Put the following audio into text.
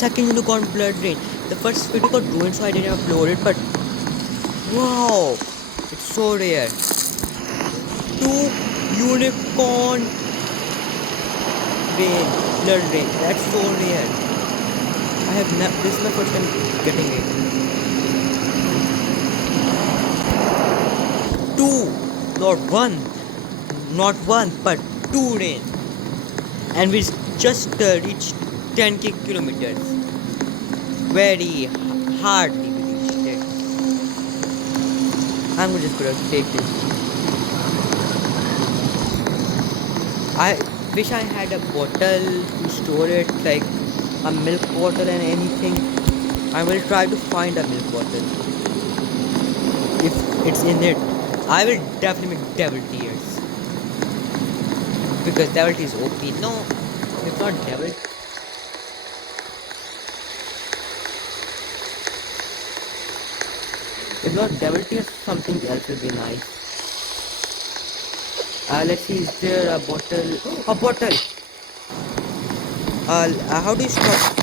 Second unicorn blood rain. The first video got ruined, so I didn't upload it. But wow, it's so rare. Two unicorn rain, blood rain. That's so rare. I have this is my first time getting it. Two, not one, not one, but two rain. And we just reached 10k kilometers. Very hardly we reached it. I'm just gonna take this. I wish I had a bottle to store it, like a milk bottle and anything. I will try to find a milk bottle. If it's in it, I will definitely make devil tears. Because devil tea is OP. No, it's not devil. If not devil tea, something else will be nice. Let's see, is there a bottle? A bottle! How do you stop?